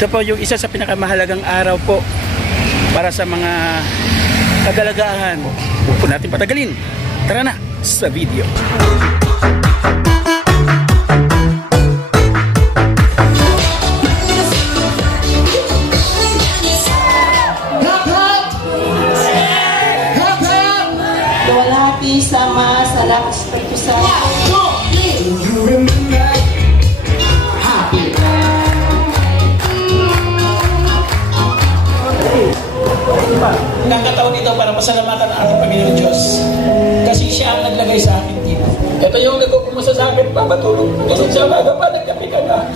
Ito po yung isa sa pinakamahalagang araw po para sa mga kadalagaan. Huwag po natin patagalin. Tara na sa video. Walhati sama salam Espiritu Santo. Nagkataon dito para pasalamatan ang ating Panginoon Diyos kasi siya ang naglagay sa akin dito. Ito yung nagkukumusta sa akin, papatulog sa umaga pa, nagkape ka na.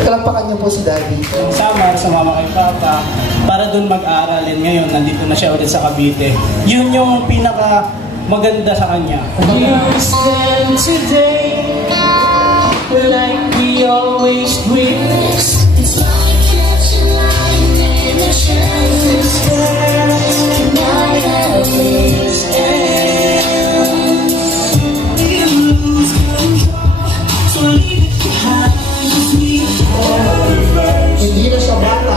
Kalampakan niyo po si Daddy. Sama kay Papa para doon mag-aaralin. Ngayon, nandito na siya ulit sa Cavite. Yun yung pinaka maganda sa kanya. We stand today like we always will. It's like catching lightning in a shining sky. Night at least ends. We lose control, so leave it behind. Hindi na siya bata.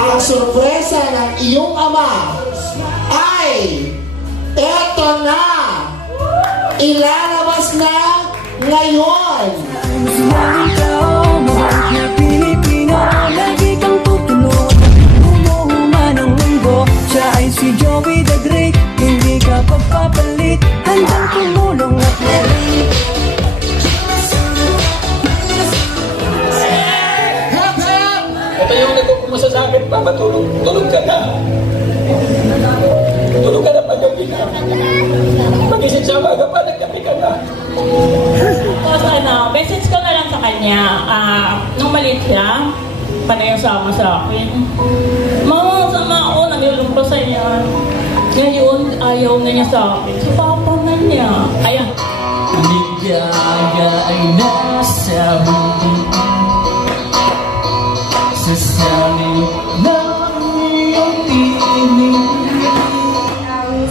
Ang sorpresa ng iyong ama ay eto na! Ilalabas na ngayon! Lagi kang tutunod, umuhuman ang mundo. Siya ay si Joey the Great, hindi ka pagpapalit, handang tumulong at meron. Ito yung nagkukumusta sa akin, papatulog. Tulog ka na. Tulog ka na pagkabi na. Mag-isip sa umaga pa, nagkape ka na. Tapos message ko na lang sa kanya, nung maliit siya, panay yung sama sa akin. Mama, sama ako, nag-ilong pa sa iya. Ngayon, ayaw na niya sa akin. So, papa na niya. Ayan. Ligaya ay nasa buong sasamin ng iyong tinig.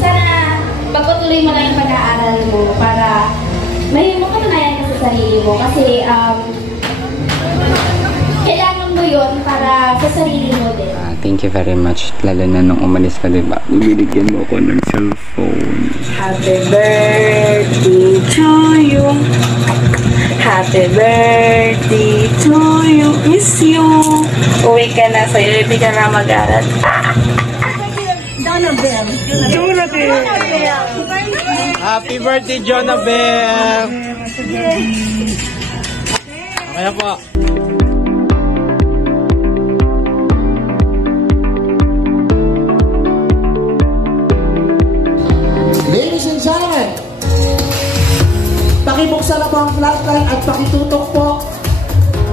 Sana pagpatuloy mo lang yung pag-aaral mo para may makatunayan ka sa sarili mo kasi kailangan mo yun para sa sarili mo din. Thank you very much. Lalo na nung umalis ka, diba? Binigyan mo ako ng cellphone. Happy birthday to you. Happy birthday to you. Miss you. Uwi ka na sa'yo. Hindi ka na mag-aral. Jonabel. Happy birthday, Jonabel. Okay na po. Ladies and gentlemen, pakibuksan na po ang flashlight at pakitutok po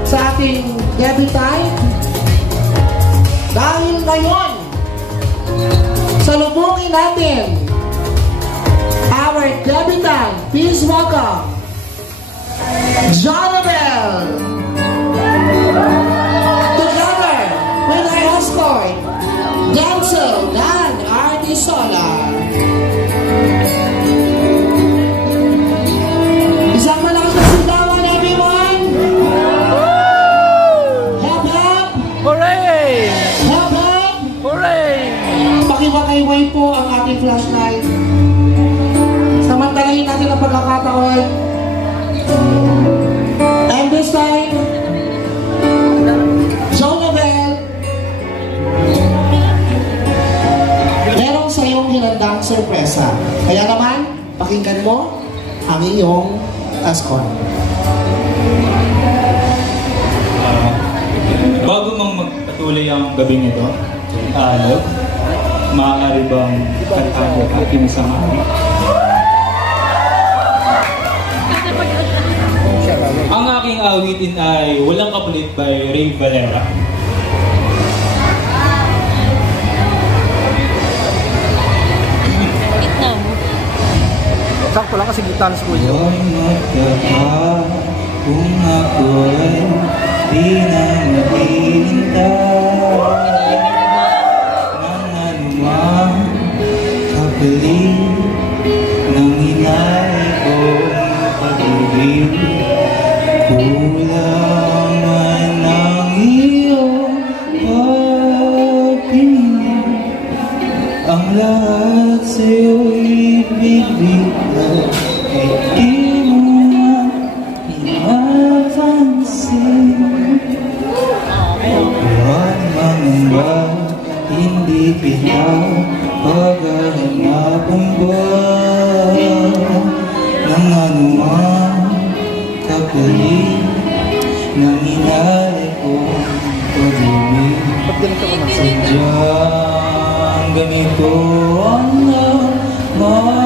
sa ating debutante. Dahil ngayon, salubungin natin our debutant. Please welcome Jonabel. Together with our escort, Denzel Dan Ardisola. Isang malakas na sigawan, everyone! Hep hep! Hooray! Hep hep! Hooray! Pakibakayway po ang ating flashlight. Samantalahin natin ang pagkakataon. And this time, Jonabel, meron sa iyong hinandang sorpresa. Kaya naman, pakinggan mo ang iyong escort. Bago mang magpatuloy ang gabing ito, maaari bang kantahan ang ating isang ari? Ang aking awitin ay Walang Kapalit by Ray Valera. Sakto lang kasi gitara sa kuya. Huwag magkaka kung ako ay di na maghihintay ng anumang kapalit ng hinay kong pag-ibig. Kung Kulang man ang iyong pagpili, ang lahat sa'yo'y bibigay, ay di mo na pinapansin. Huwag mangamba, hindi kita paghahanapan ba ng anumang kapalit ng inalay kong pag-ibig. Sadyang ganito ang nagmamahal,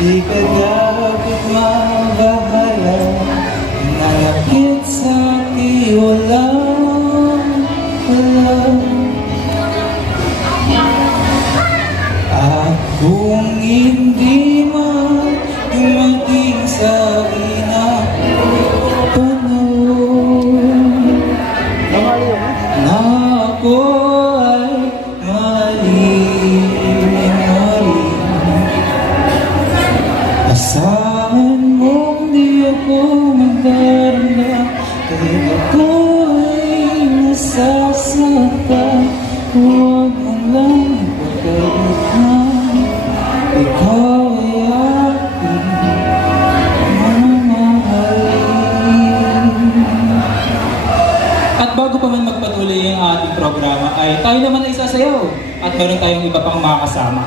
di ka dapat mabahala, nanakit sa'kin walang alam. At kung hindi man dumating sa akin ang panahon na ako ay mali, asahan mong di ako magdaranda, kahit ako ay nasasaktan. Huwag mo lang ipagkait na ikaw ay aking mamahalin. At bago pa man magpatuloy yung ating programa ay tayo naman ay sasayaw at meron tayong iba pang makakasama.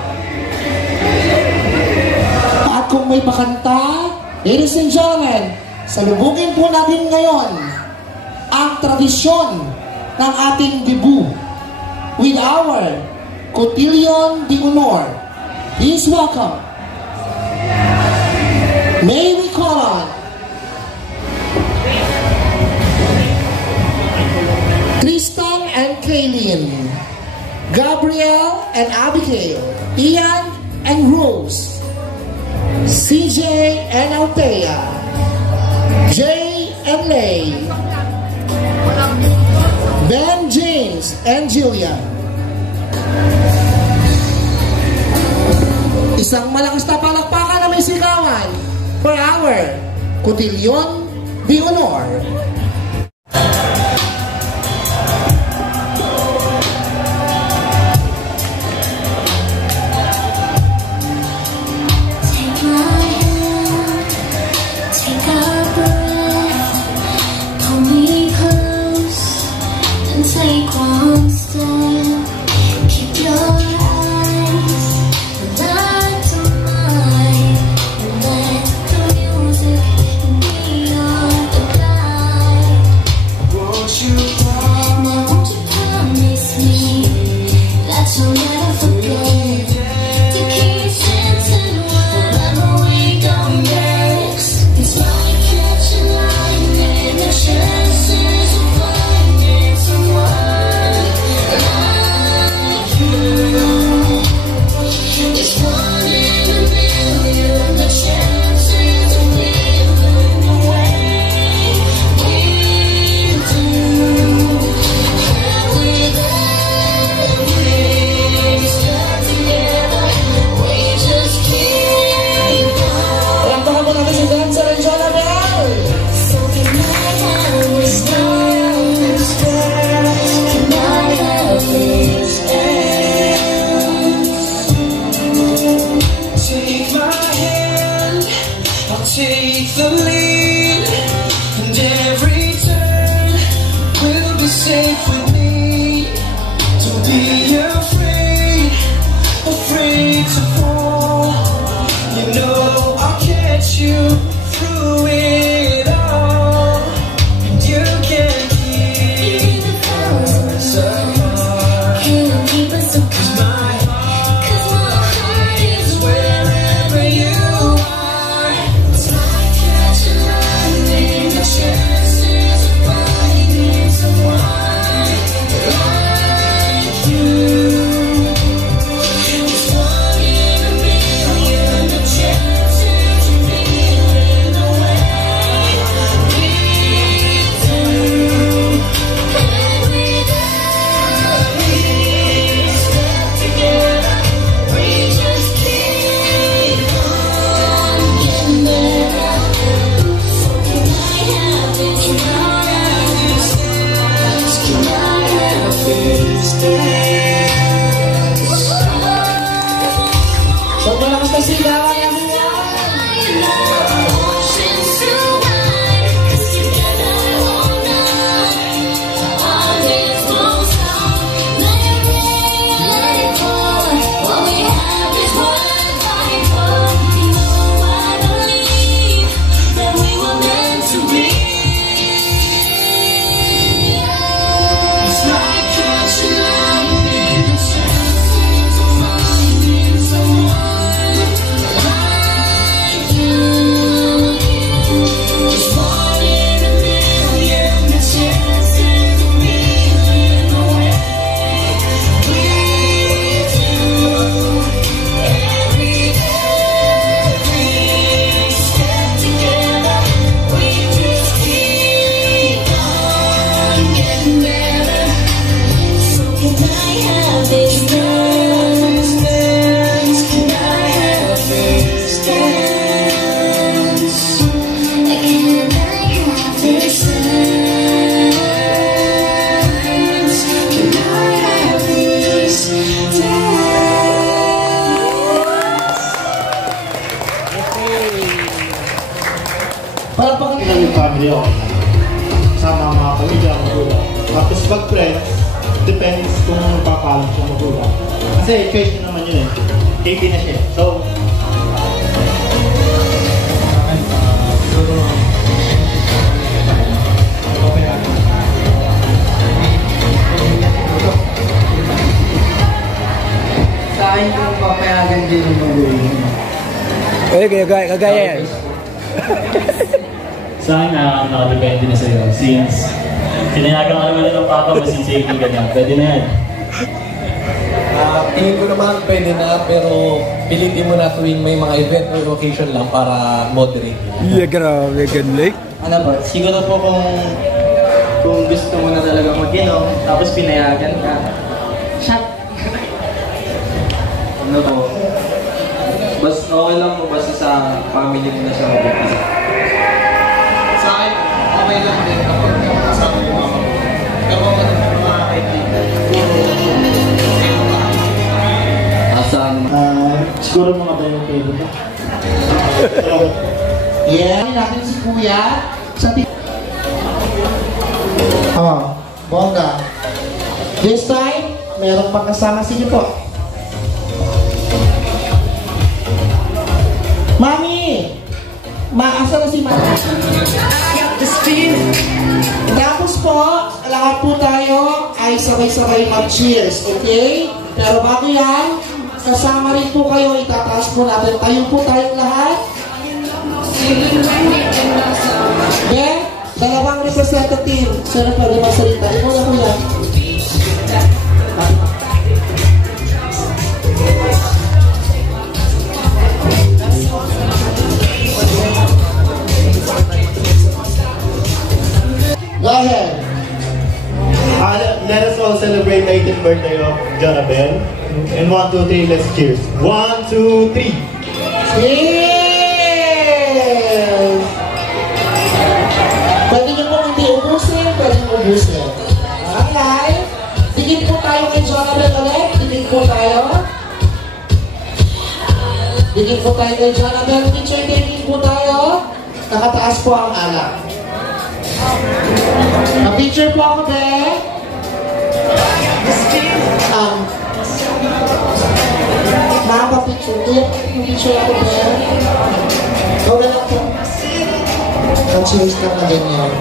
At kung may pakanta, ladies and gentlemen, salubungin po natin ngayon ang tradisyon ng ating debut with our Cotillion de Honor. Please welcome. May we call on Tristan and Kaylin, Gabriel and Abigail, Ian and Rose, CJ and Althea, Jay and Lay, Ben, James and Jillian. Isang malakas na palakpakan na may sigawan for our Cotillion de Honor. Take one step, keep your eyes aligned to mine, and let the music be your guide. Won't you promise me that you'll never forget to keep dancing wherever we go next? It's like catching lightning, the chances of finding someone like you. It's one in a million, the chances of living the way we do. And with every step together, we just keep going. Palakpakan po natin si Dancer and Jonabel. So can I have this dance? Can I have this dance? Take my hand, I'll take the lead, and every turn will be safe with me. Don't be afraid, afraid to fall. You know I'll catch you through it all, and you can keep us apart. Can't keep us apart, 'cause my heart is wherever you are. It's like catching lightning, the chances of finding someone Para pag yung family ako. Sama mga pamilya, magulang. Tapos pag friends, depends kung papalang siya magulang. Kasi choice niya naman yun eh. 18 na siya. So, Sa akin kung papayagan din ng magulang. Kagaya yan. Sa akin nakadepende na sa'yo. Since pinayagan ka naman ng papa, masinsafety ka na. Pwede na yan. Tingin ko naman pwede na, pero pilitin mo na tuwing may mga event or occasion lang para moderate. Yeah, grabe, ganlik. Ano po, siguro po kung gusto mo na talaga mag-inom, tapos pinayagan ka. Shot! Ano po? Basta okay lang po basta sa family mo na siya mag-inom. Sa akin, okay lang din kapag kasama yung mama ko. Kapag mga kaibigan. siguro mga tayo pwede ba? Yeah, natin si Kuya sa bongga. This time, meron pang kasama si niyo po. Mami! Maasa na si Mami. Tapos po, lahat po tayo ay sabay-sabay mag-cheers, okay? Pero bago yan, kasama rin po kayo, itataas po natin. Tayo po tayong lahat. Then, dalawang representative. Sino pwede magsalita? Ikaw na kuya. Go ahead. Let us all celebrate the 18th birthday of Jonabel. And 1, 2, 3, let's cheers. 1, 2, 3. Yes! Pwede nyo po hindi ubusin, pwede nyo ubusin. Alright. Digit po tayo kay Jonabel ulit. Digit po tayo. Digit po tayo kay Jonabel. Teacher, digit po tayo. Nakataas po ang alak. Na-picture po ako, be. Nakaka-picture. Picture ako, be. Gawin lang po. Mag-cheers ka na ganyan.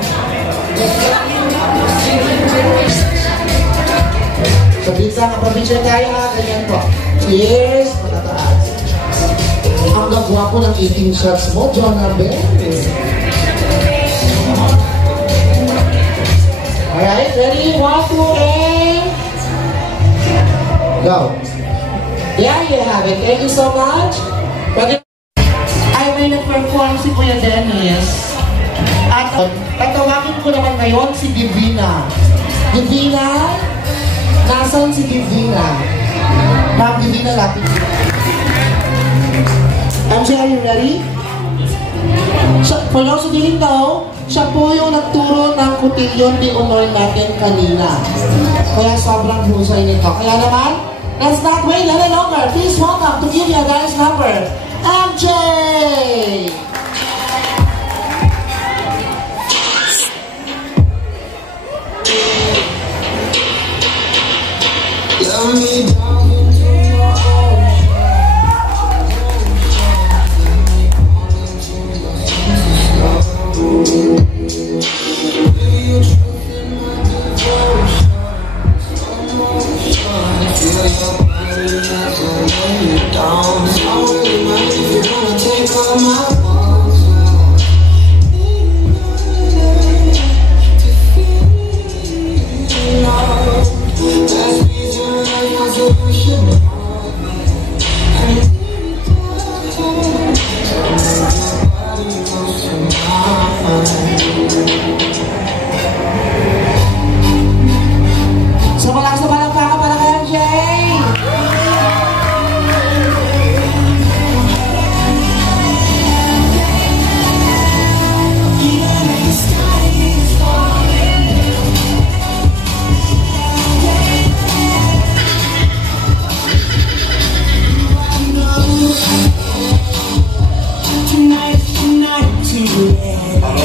So, pizza, kapag-picture tayo, ha? Ganyan po. Cheers! Matataas. Ang gagawa po ng 18 shots mo, Jonabel. Alright, ready? 1, 2, and go. There you have it. Thank you so much. Ay, may nag-perform si Kuya Dennis. At tatawagin ko naman ngayon si Divina. Divina? Nasaan si Divina? Ma'am Divina, lapit. MJ, are you ready? For those who didn't know, siya po yung nagturo ng cotillion de honor natin kanina. Kaya sobrang husay nito. Kaya naman, let's not wait any longer. Please welcome to give you a dance number, MJ! Love me down into your tonight, tonight, tonight.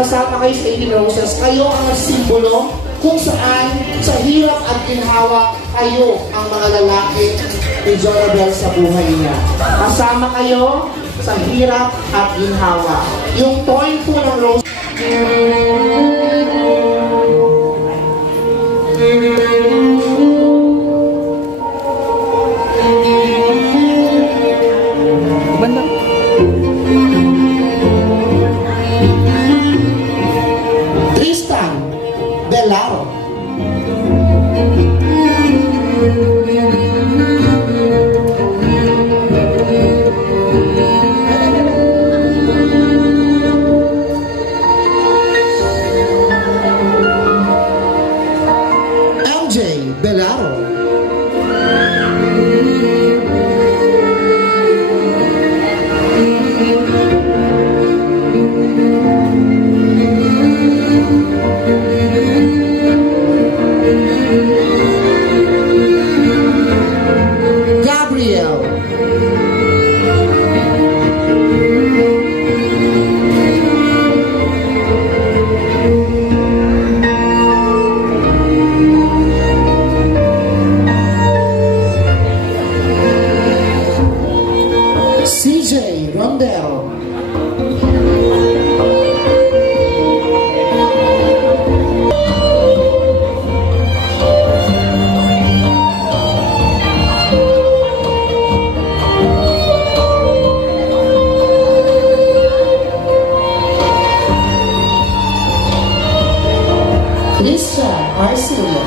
kasama kayo sa 18 Roses. Kayo ang simbolo kung saan sa hirap at ginhawa kayo ang mga lalaki ni Jonabel sa buhay niya. Kasama kayo sa hirap at ginhawa. Yung point po ng Rose. Banda. Tristan Belaro. MJ Belaro. Gabriel. CJ Rondero. Christian Arcilla.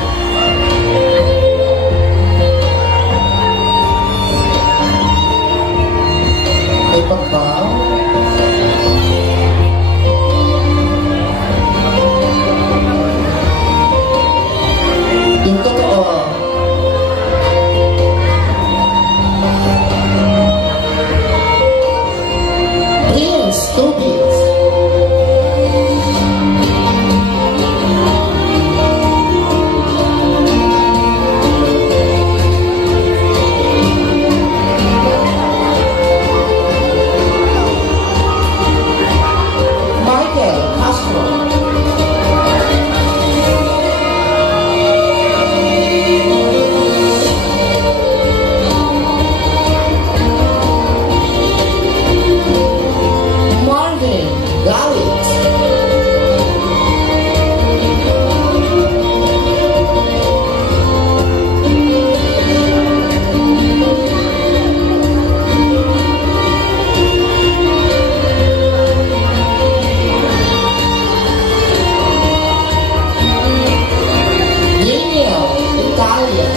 May pagbaw. Yung totoo. Prince Tobias. Michael Castro. Marvin Galit. Daniel Italia.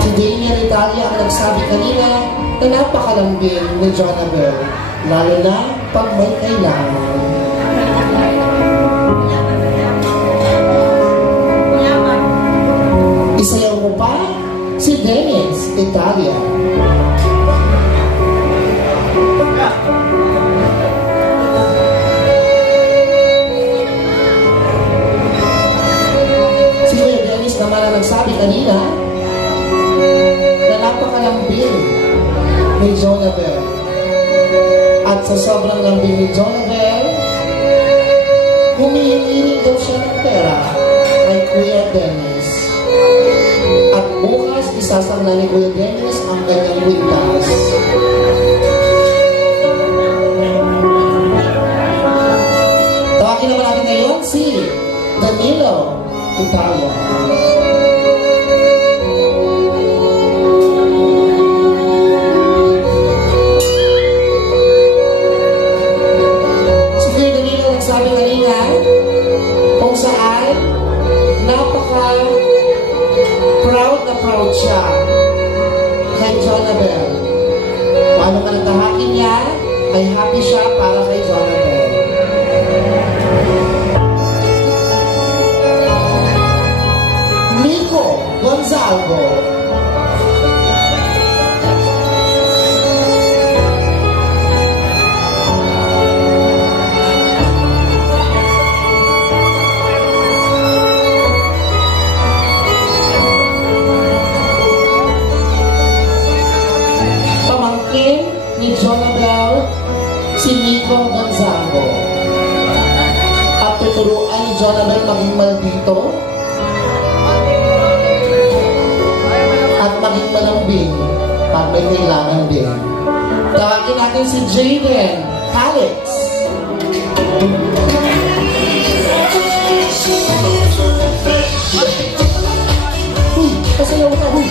Si Daniel Italia ang nagsabi kanina na napakalambing ni Jonabel, lalo na pag may kailangan. Isayaw mo pa si Dennis Italia. Si Kuya Dennis naman ang nagsabi kanina na napakalambing ni Jonabel. At sa sobrang lambing ni Jonabel, humihingi rin daw siya ng pera kay Kuya Dennis. At bukas, isasangla ni Kuya Dennis ang kanyang wintas. Tawagin naman natin ngayon si Danilo Italia. Si Kuya Danilo nagsabi kanina kung saan proud na proud siya kay Jonabel. Kung ano man ang tahakin niya, ay happy siya para kay Jonabel. Nico Gonzalvo. maging maldito at maging malambing pag may kailangan din. Tawagin natin si Jaden Alex. Uy, pasayaw ka, uy.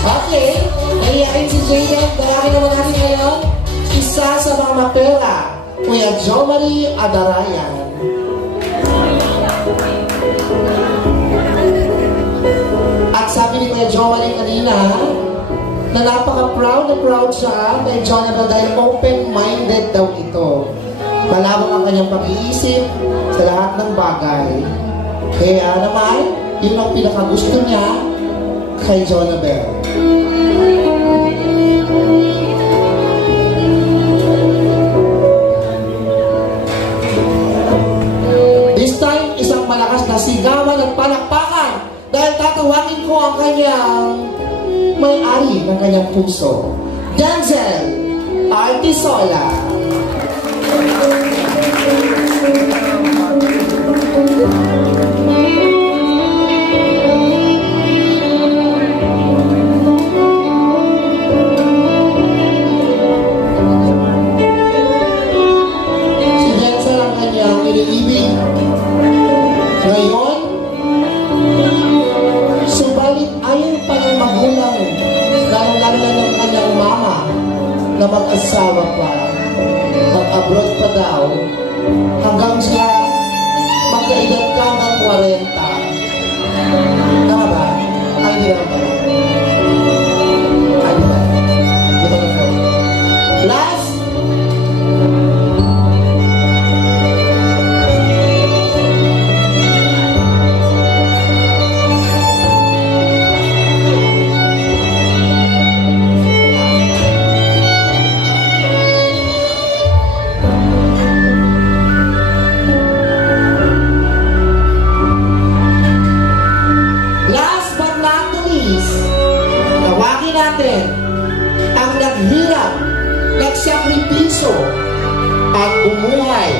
Okay, nahiyain si Jaden. Dalawin naman natin ngayon. Isa sa mga mapera, Kuya Jomari Adarayan. At sabi ni Kuya Jomari kanina, na napaka-proud na proud siya kay Jonathan dahil open-minded daw ito. Malawak ang kanyang pag-iisip sa lahat ng bagay. Kaya naman, yun ang pinakagusto niya kay Jonathan. This time, isang malakas na sigawan at palakpakan dahil tatawagin ko ang kanyang may-ari ng kanyang puso, Denzel Artisola. Si Denzel ang kanyang iniibig ngayon, subalit ayon pa ng magulang, lalo-lalo na ng kanyang mama na mag-asawa pa, mag-abroad pa daw, hanggang siya magkaedad ka hanggang 40. Tama ba? Ay, hindi naman pala. Ay, di ba? Di ba na po? Last, ang naghirap, nagsakripisyo at bumuhay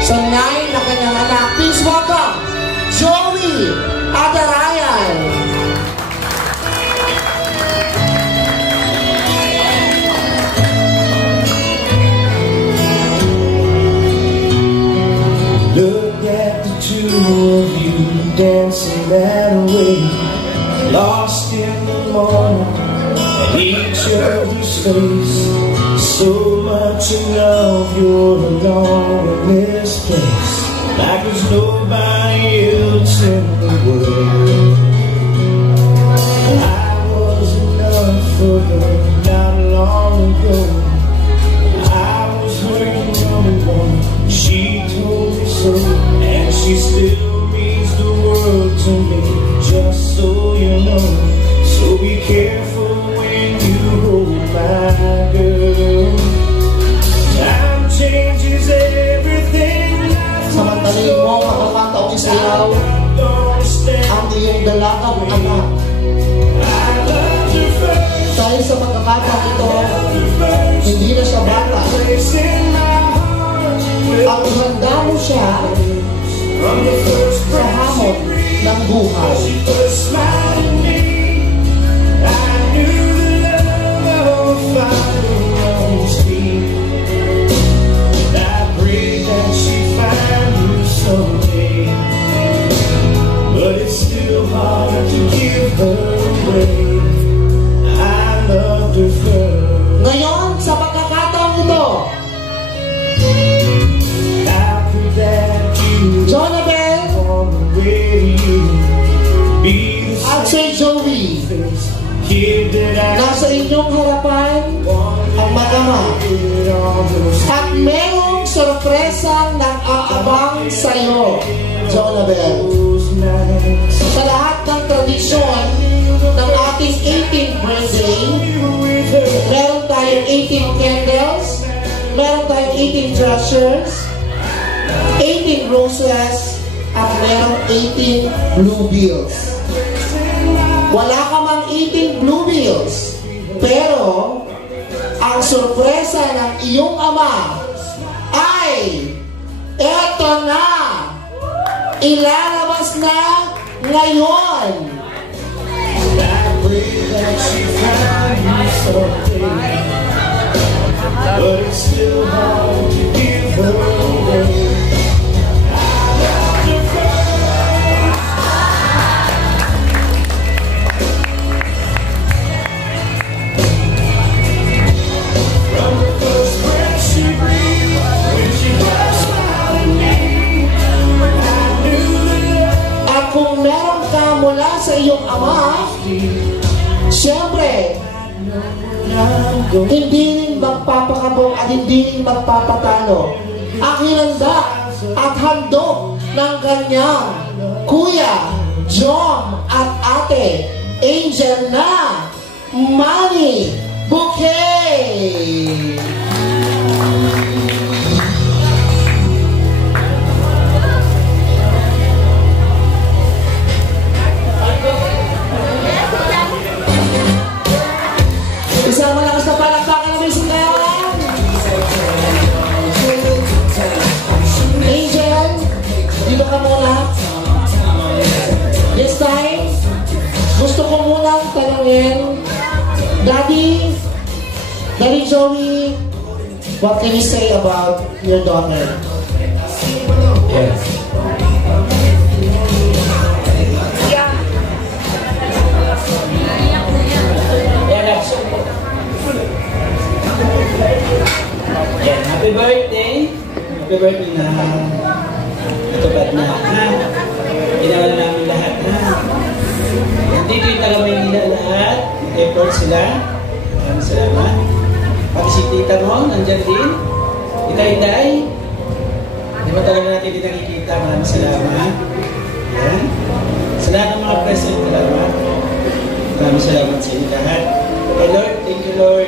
sa nine na kanyang anak. Please welcome Joey Adarayan. Look at the two of you dancing that way, lost in the moment at each other's face. So much in love, you're alone in this place, like there's nobody else in the world. I was enough for her not long ago. I was her number one, she told me so, and she still means the world to me, just so you know. So be careful when you hold my girl. Time changes everything. Samantalin mo makakataong isayaw ang iyong dalagang anak. Dahil sa pagkakataong ito, hindi na siya bata. At handa mo siya sa hamon ng buhay. But it's still hard to give her away. I loved her first. Ngayon, sa pagkakataong ito, Jonathan at si Joey, nasa inyong harapan ang mag-ama at merong sorpresang nag-aabang sa'yo, Jonathan. Sa lahat ng tradisyon ng ating 18th birthday, meron tayong 18 candles, meron tayong 18 treasures, 18 roses, at merong 18 blue bills. Wala ka mang 18 blue bills, pero ang sorpresa ng iyong ama ay eto na! Ilalabas na ngayon! But it's still hard to give her away. From the first breath she breathed, when she first smiled at me, I knew that At kung meron ka mula sa iyong ama, siyempre, hindi rin magpapakabong at hindi rin magpapatalo. Ang hinanda at handog ng kanyang kuya, Jom at ate, Angel na Manny Bouquet. Isang malakas na palakpakan ng music na yan. Angel, dito ka muna. This time, gusto ko munang tanungin, Daddy Joey, what can you say about your daughter? Yes. Yan, happy birthday! Happy birthday na natupad na, ha? Ginawa namin lahat, ha? Nandito yung taga-Maynila lahat, effort sila. Maraming salamat. Pati si tita mo, nandyan din. Tita Inday. Di ba talaga natin hindi nakikita? Maraming salamat. Yan. Sa lahat ng mga present, salamat. Maraming salamat sa inyo lahat. Okay, Lord, thank you, Lord.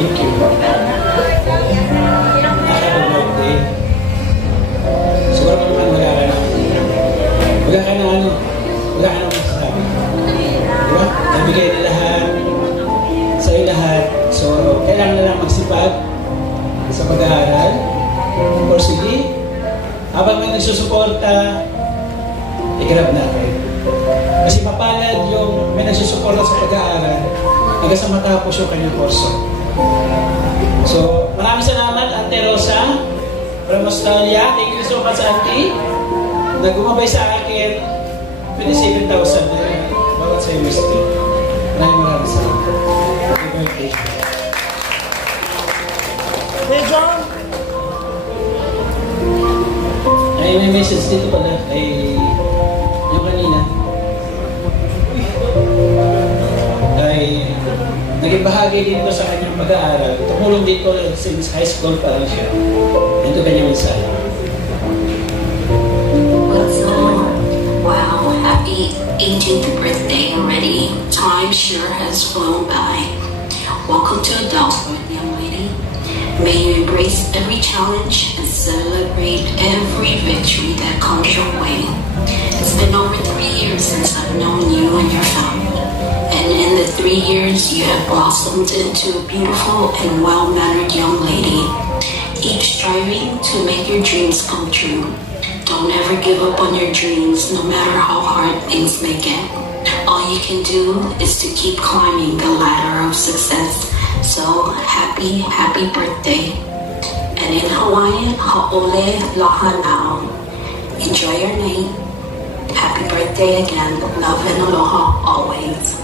Thank you. Happy birthday. Siguro naman wala ka na. Wala ka na ano. Wala ka na masasabi. Diba? Nabigay na lahat. Sa'yo lahat. So, kailangan na lang magsipag sa pag-aaral. Sige. Habang may nagsusuporta, i-grab natin. Kasi mapalad yung may nagsusuporta sa pag-aaral hanggang sa matapos yung kanyang kurso. So, maraming salamat, Ate Rosa from Australia. Thank you so much, Auntie. Nagumabay sa akin 27,000 na bawat semester. Maraming salamat. Happy birthday. Hey, John! Ay, may message dito pala kay yung kanina. Ay, naging bahagi dito sa kanyang pag-aaral. Tumulong dito since high school pa rin siya. Ito kanyang mensahe. What's up? Wow, happy 18th birthday already. Time sure has flown by. Welcome to adulthood, young lady. May you embrace every challenge and celebrate every victory that comes your way. It's been over 3 years since I've known you and your family. And in the 3 years, you have blossomed into a beautiful and well-mannered young lady, each striving to make your dreams come true. Don't ever give up on your dreams, no matter how hard things may get. All you can do is to keep climbing the ladder of success. So, happy birthday. And in Hawaiian, ha'ole lahanau. Enjoy your night. Happy birthday again. Love and aloha always.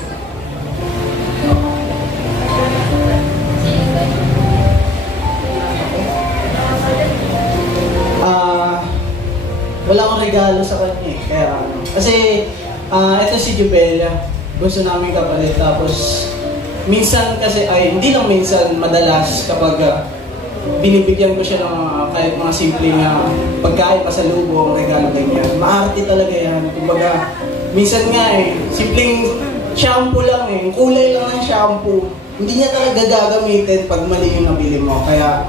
Wala akong regalo sa kanya eh. Kaya kasi ito si Jubella. Gusto namin kapalit. Tapos minsan kasi, ay hindi lang minsan, madalas kapag binibigyan ko siya ng kahit mga simpleng pagkain, pasalubong, regalo ganyan. Maarte talaga yan. Kumbaga, minsan nga eh, simpleng shampoo lang eh. Kulay lang ng shampoo. Hindi niya talaga gagamitin pag mali yung nabili mo. Kaya,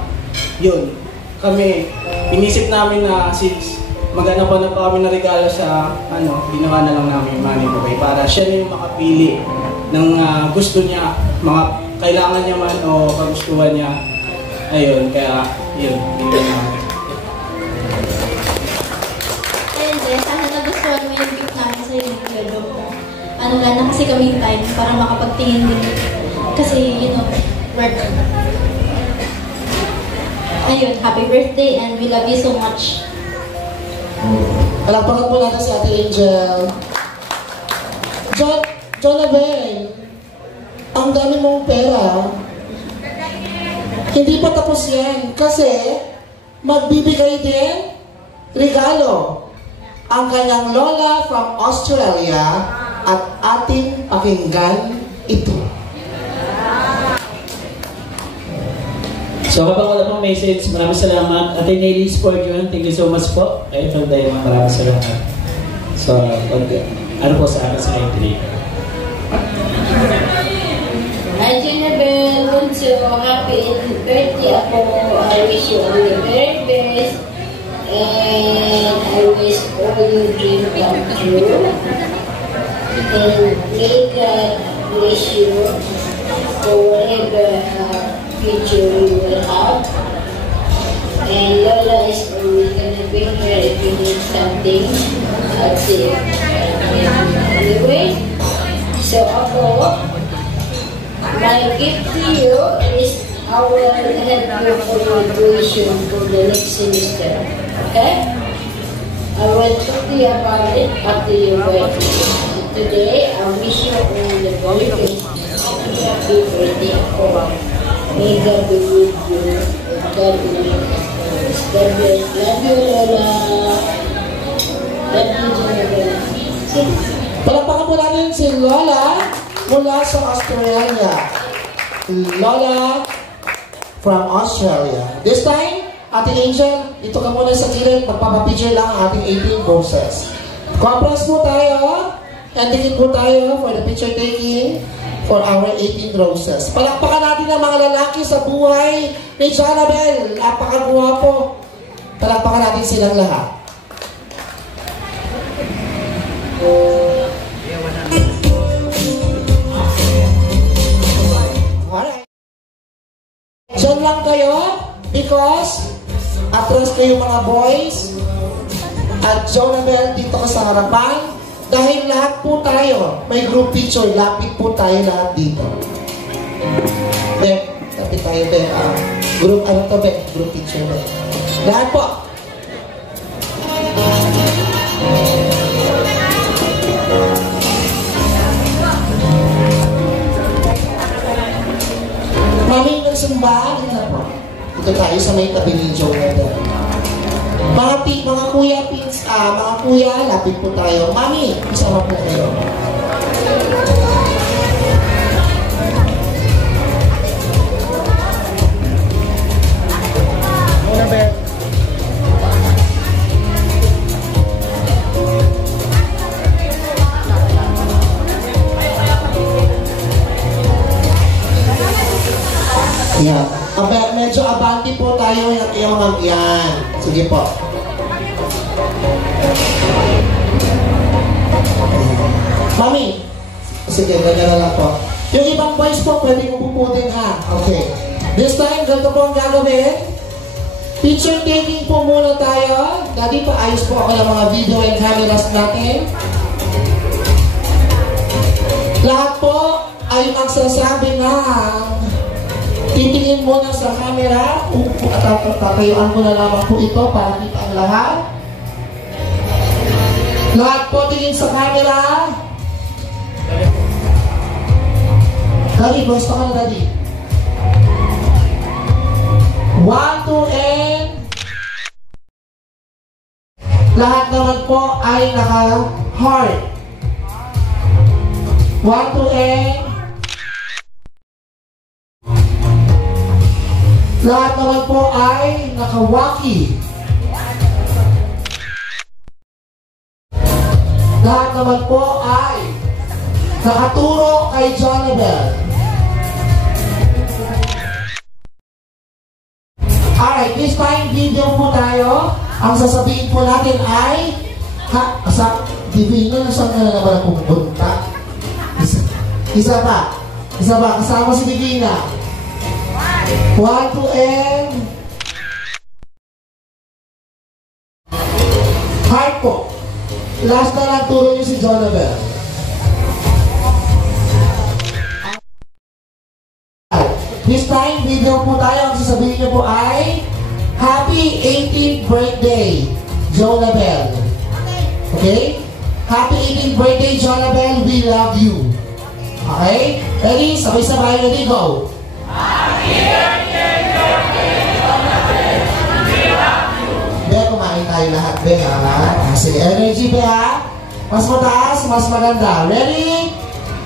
yun. Kami, inisip namin na since maghanap na pa kami na regalo sa, ginawa na lang namin yung Manny Bouquet para siya na yung makapili ng gusto niya, mga kailangan niya man o kagustuhan niya. Ayun, kaya yun na. Ayun, sana nagustuhan mo yung gift namin sa iyo. Ano na kasi kaming time para makapagtingin din. Kasi, you know, work. Ayun, happy birthday and we love you so much. Palakpakan po natin si Ate Angel. Jonabel, ang dami mong pera. Hindi pa tapos yan kasi magbibigay din regalo ang kanyang lola from Australia at ating pakinggan ito. So kapag wala pong message, maraming salamat. Ate Nelly Sportune, thank you so much po. Kayo from Diamond, maraming salamat. So, ano po sa akin sa kayo today? Hi Jonabel, so happy birthday ako. I wish you all the very best. And I wish all your dreams come true. And may God bless you for whatever future you will have. And Lola is always gonna be here if you need something. I'll see you. Anyway, so ako, my gift to you is I will help you for your tuition for the next semester. Okay? I will talk to you about it after your birthday. Today, I wish you all the very best. Happy birthday. May God be with you. God bless. God bless. Love you, Lola. Love you, Jonabel. Palakpakan po natin si Lola mula sa Australia. Lola from Australia. This time, Ate Angel, dito ka muna sa gilid, magpapapicture lang ang ating 18 roses. Conference po tayo, and dikit po tayo for the picture taking for our 18 roses. Palakpakan natin ang mga lalaki sa buhay ni Jonabel. Napakagwapo. Palakpakan natin silang lahat. Alright. Diyan lang kayo because atras kayo mga boys at Jonabel dito ka sa harapan dahil lahat po tayo may group picture, lapit po tayo lahat dito. Be, lapit tayo be. Group, ano to be? Group picture be. Lahat po. Maming nagsimbahan na po. Ito tayo sa may tabi ni Jonabel. Mga kuya, mga kuya, lapit po tayo. Mami, isama po kayo. Jonabel. Yeah. Medyo abante po tayo yung yan. Sige po. Mami, sige, ganyan na lang po. Yung ibang boys po, pwede mo puputin ha. Okay. This time, ganito po ang gagawin. Picture taking po muna tayo. Dati pa ayos po ako ng mga video and cameras natin. Lahat po ay magsasabi ng titingin muna sa camera. At tatayuan ko na lamang po ito para kita ang lahat. Lahat po tingin sa camera. Daddy, basta ka na, Daddy. 1, 2, and lahat naman po ay naka-heart. 1, 2, and lahat naman po ay naka-waki. Lahat naman po ay nakaturo kay Jonabel. Alright, this time video po tayo. Ang sasabihin po natin ay sa divino na saan na naman pupunta. Isa pa. Kasama si Divina. 1, 2, and... Heart po. Last na lang turo niyo si Jonabel. This time, video po tayo. Ang sasabihin niyo po ay Happy 18th birthday, Jonabel. Okay? Happy 18th birthday, Jonabel. We love you. Okay? Ready? Sabay-sabay. Ready? Go. Happy 18th birthday, Jonabel. We love you. Be, kumain tayo lahat, Be, ha? Sige, energy, Be, ha? Mas mataas, mas maganda. Ready?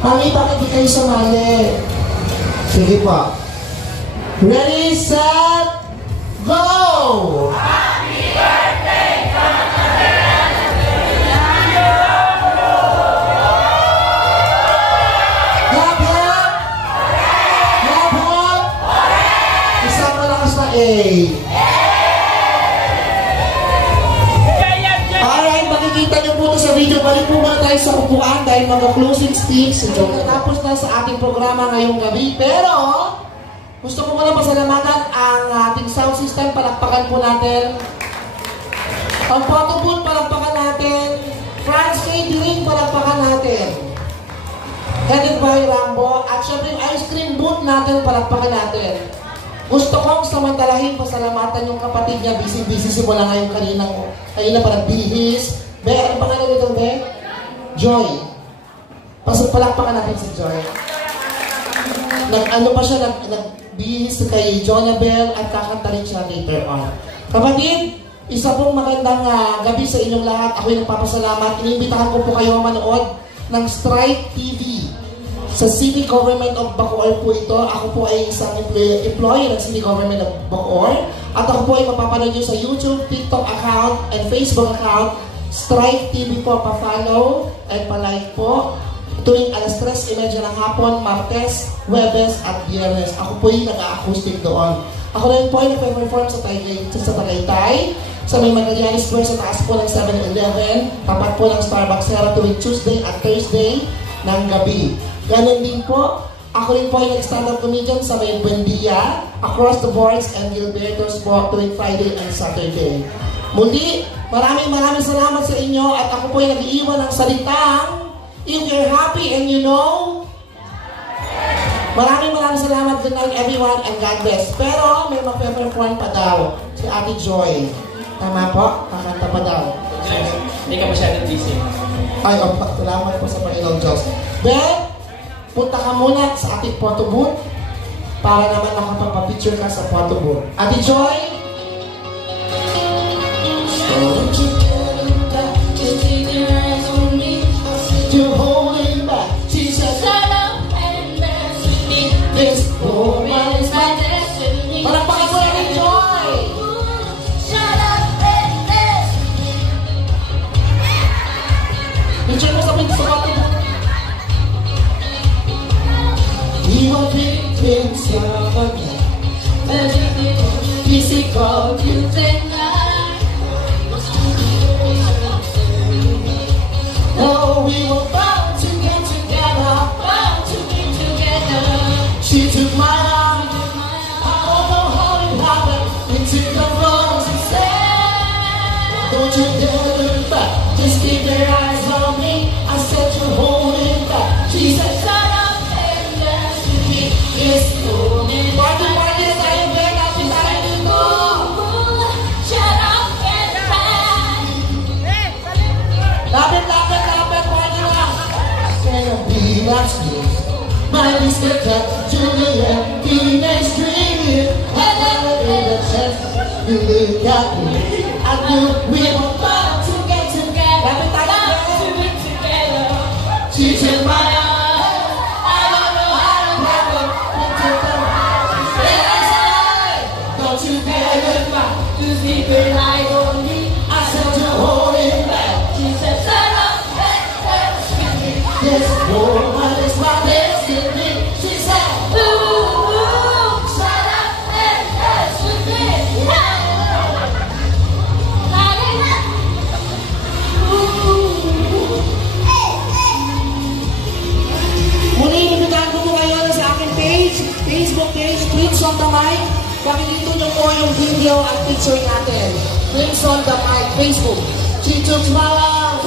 Mami, bakit di kayo sumali? Sige po. Ready, set, go! Happy birthday, Jonabel! Clap, clap! Clap, clap! Isang malakas na A. Alright, makikita niyo po ito sa video. Balik po muna tayo sa upuan dahil mag-closing speech. Tapos na sa ating programa ngayong gabi. Pero, gusto ko muna pasalamatan ang ating sound system. Palakpakan po natin. Ang photo booth, palakpakan natin. France Catering, palakpakan natin. Headed by Rambo. At syempre yung ice cream booth natin, palakpakan natin. Gusto kong samantalahin, pasalamatan yung kapatid niya. Busy-busy simula ngayon kanina parang bihis. Be, ano pangalan nito, Be? Joy. Palakpakan natin si Joy. Nag-ano pa siya, nag-bihis kay Jonabel at kakanta rin siya later on. Kapatid, isa pong magandang gabi sa inyong lahat. Ako'y nagpapasalamat. Iniimbitahan ko po kayo manood ng Strike TV. Sa City Government of Bacoor po ito. Ako po ay isang employee ng City Government of Bacoor. At ako po ay mapapanood nyo sa YouTube, TikTok account, and Facebook account. Strike TV po, pa-follow and pa-like po. Tuwing alas 3:30 ng hapon, Martes, Huwebes at Biyernes. Ako po yung nag-acoustic doon. Ako rin po ay nag-perform sa Tagaytay, sa may Magallanes Square sa taas po ng 7-Eleven, tapat po ng Starbucks Sierra tuwing Tuesday at Thursday ng gabi. Ganon din po, ako rin po ay nag-stand-up comedian sa may Buendia, Across the Boards and Gilbertos po tuwing Friday and Saturday. Muli, maraming salamat sa inyo at ako po ay nag-iiwan ng salitang if you're happy and you know, maraming salamat. Good night everyone and God bless. Pero may mag-perform pa daw si Ate Joy. Tama po? Kakanta pa daw. Hindi ka masyadong busy. Ay, salamat po sa Panginoong Diyos. Then, punta ka muna sa ating photo booth para naman nakapagpa-picture ka sa photo booth. Ate Joy! You're holding back. She said, shut up and dance with me. This woman is my destiny. Parang mo natin, Joy! Shut up and dance with me. Picture mo sa photo booth. We were victims of a physical guilt and life. No, we were bound to get together, bound to be together. She took my arm, I don't know how it happened. We took the roads and said, don't you dare look back, just keep your eyes on me. I said you're holding back. She said, shut up and dance with me. This moment, party, tayo, Ben, natin tayo dito. Shut up and dance. Lapit, party na. Gonna be much good. My Mr. Cat, Juliet, teenage dream. And never get a chance to look at me. I knew we were bound to get together. Bound to be together. She took my arm. I don't know how to happen. Don't you dare look back. Just keep your eye on me. I said to hold it back. She said, shut up and dance with me. This woman is my destiny. She said, ooh, shut up and dance with me. Muli Facebook page, Prince on the Mic. Pakikita nyo po yung video at picture natin. Prince on the Mic, Facebook. Chito Chmala!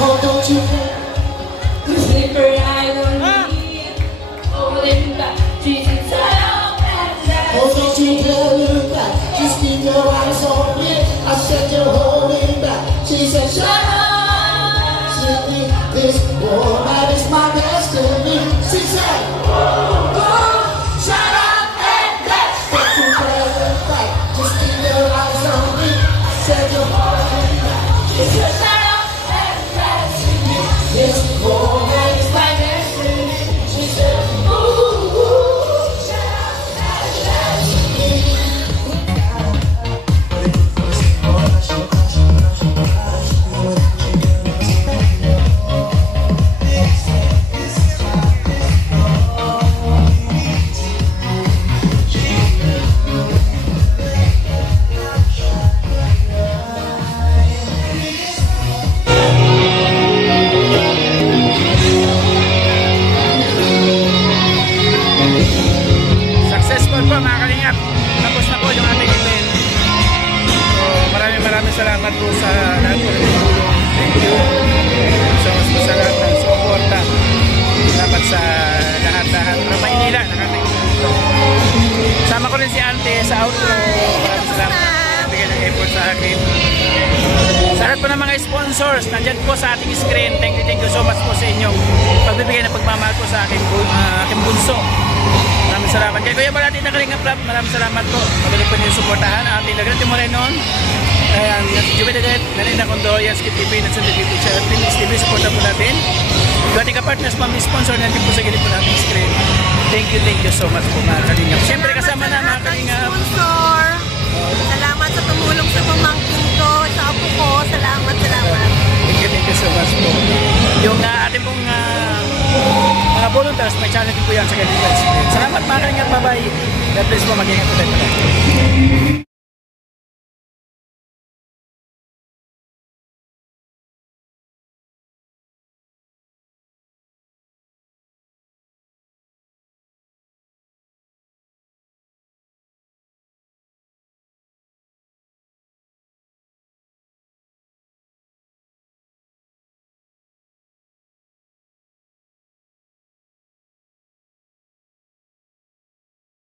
Oh, don't you think the slipper I don't need. Oh, then that Jesus oh, don't you dare look back. Just keep your eyes on me. I said you're holding back. She said, shut up. Simply, this woman is my destiny. She said, oh, shut up and dance. Don't you dare look back. Just keep your eyes on me. I said you're holding back. She said, shut up. This woman is my destiny. She said, ooh, ooh, shut up and dance with me. Successful po mga kalingap. Tapos na po yung ating event. So maraming salamat po sa lahat po ng tulong. Thank you so much po sa lahat ng suporta. Salamat sa lahat-lahat. From Maynila, nakating dito. Sama ko rin si Ante sa outro. Maraming salamat. Bigyan ng effort sa akin. Sa lahat po ng mga sponsors, nandyan po sa ating screen. Thank you so much po sa inyong pagbibigay ng pagmamahal po sa aking bunso. Maraming salamat. Kaya Kuya Balati na Kalingap Club, maraming salamat po. Patuloy po niyo suportahan ang ating Lagrante Morenon. Ayan, Jubiladet, Nanina Condoyas, KTV, Natsunda TV, Channel, Phoenix TV, supportan po natin. Yung ating kapartners, mami sponsor natin po sa gilid po natin screen. Thank you so much po mga Kalingap. Siyempre kasama na mga Kalingap. Sponsor. Salamat sa tumulong sa pamangkin ko, sa apo ko. Salamat. Thank you so much po. Yung ating pong mga volunteers, may channel din po yan sa gilid po natin screen. Salamat mga Kalingap. Bye-bye. God bless po. Mag-ingat po tayo.